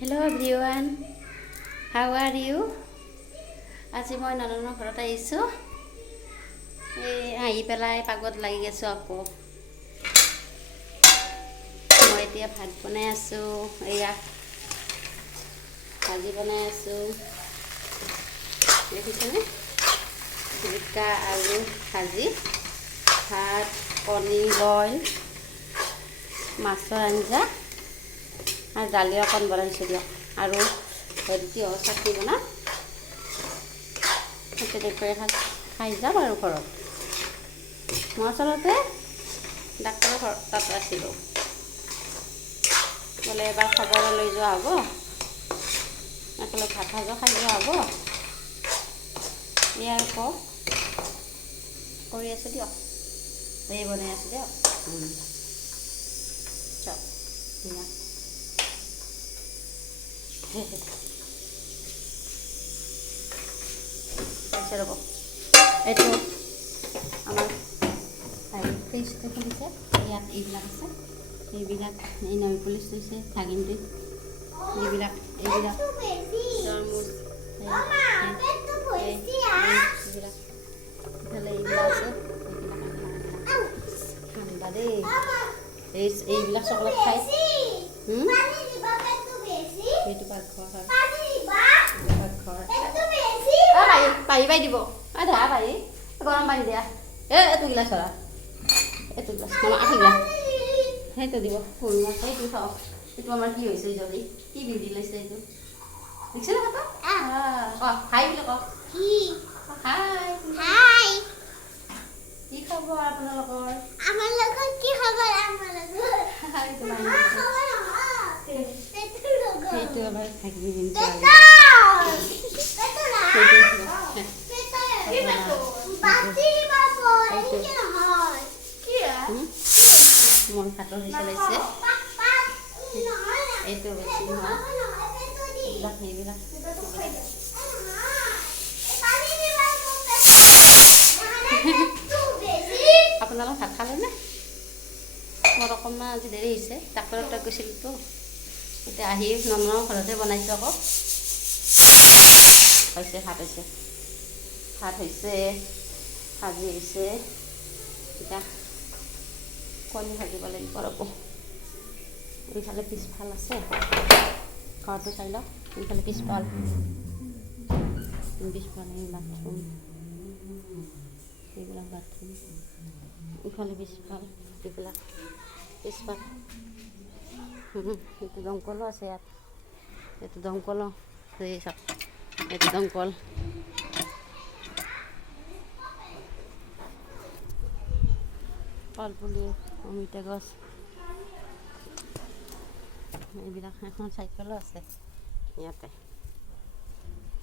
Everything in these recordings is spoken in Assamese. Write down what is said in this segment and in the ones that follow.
Hello everyone, how are you? আজি মই নননৰ ঘৰত আহিছোঁ। আহি পেলাই পাকত লাগি গৈছোঁ আকৌ। মই এতিয়া ভাত বনাই আছোঁ। এয়া ভাজি বনাই আছোঁ। দেখিছেনে? জিকা আলু ভাজি, ভাত, কণী বইল, মাছৰ আঞ্জা আৰু দালি অকণ বনাইছোঁ দিয়ক। আৰু তিয়ঁহ চাটনি বনাম। তেনেকৈ খাই যাম আৰু ঘৰত। মই আচলতে ডাক্তৰৰ তাত আছিলোঁ। বোলে এবাৰ খবৰ লৈ যোৱা হ'ব, একেলগে ভাত সাজো খাই যোৱা হ'ব। এয়া আকৌ কৰি আছোঁ দিয়ক। এই বনাই আছোঁ দিয়ক। চব তাৰপিছত ৰ'ব, এইটো আমাৰ ফ্ৰিজটো খুলিছে। ইয়াত এইবিলাক আছে, এইবিলাক এই নৈ পুলিচ লৈছে ভাগিনটো। এইবিলাক তৰমুজ, এইবিলাক ইফালে এইবিলাক আছে। ঠাণ্ডা দেই, এইবিলাক চকলেট খাই। এইটো পাকঘৰ হয়, পাকঘৰ পাই দিব ধৰা পাৰি গৰম পানী দিয়া। এইটো গিলাচ ধৰা, এইটো গিলাচ আঠা সেইটো দিব। সৰু মাছ সেইটো খাওক। এইটো আমাৰ কি হৈছে যদি কি বিধি লৈছে এইটো দেখিছে ন? হাই বুলি কওক। হাই, কি খবৰ আপোনালোকৰ? আমাৰ লগত কি খবৰ? সেইটো এবাৰ থাকি মোৰ ভাতৰ হৈ চলাইছে। এইটো বেছি নহয়, সেইবিলাক আপোনালোক ভাত খালেনে? মোৰ অকণমান আজি দেৰি হৈছে, ডাক্তৰৰ তাত গৈছিলোঁতো। এতিয়া আহি ননৰ ঘৰতে বনাইছোঁ আকৌ। হৈছে ভাত হৈছে, ভাজি হৈছে। এতিয়া কণী ভাজিব লাগিব ৰ'ব। এইফালে পিছফাল আছে, ঘৰটো চাই লওক। এইফালে পিছফাল বাথৰুম, এইবিলাক বাথৰুম। ইফালে পিছফাল, এইবিলাক পিছফাল। এইটো দমকলো আছে ইয়াত। এইটো দমকলো, এই চাওক এইটো দমকল। কলপুলি, অমিতা গছ, এইবিলাক। এখন চাইকেলো আছে ইয়াতে।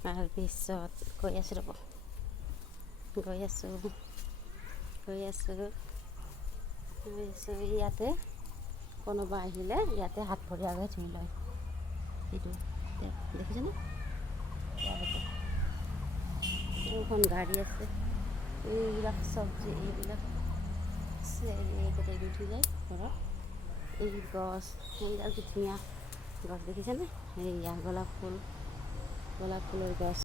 তাৰপিছত গৈ আছোঁ ৰ'ব, গৈ আছোঁ। ইয়াতে কোনোবা আহিলে ইয়াতে হাত ভৰি আগে ধুই লয়। সেইটো দেখিছেনে? এইখন গাড়ী আছে, এইবিলাক চব্জি, এইবিলাক গোটেই উঠি যায় ঘৰত। এই গছ, এইবিলাক ধুনীয়া গছ দেখিছেনে? এইয়া গোলাপ ফুলৰ গছ।